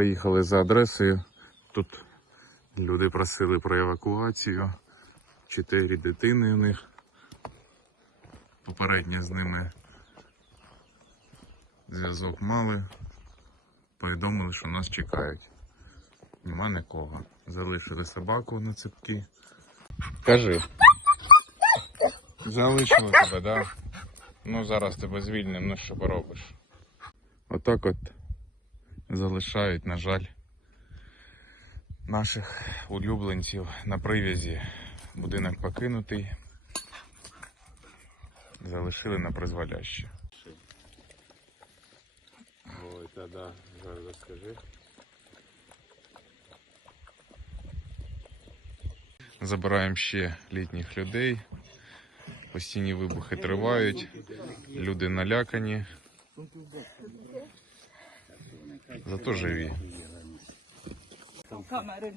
Приїхали за адресою. Тут люди просили про евакуацію. Чотири дитини у них. Попередньо з ними зв'язок мали. Повідомили, що нас чекають. Нема нікого. Залишили собаку на цепки. Кажи. Залишили тебе, да? Ну зараз тебе звільнимо, ну що поробиш. Отак от залишають, на жаль, наших улюбленців на привязі. Будинок покинутий. Залишили на призволяще. Ой, та да, зараз розкажи. Забираємо ще літніх людей. Постійні вибухи тривають, люди налякані. Зато живі. kamery.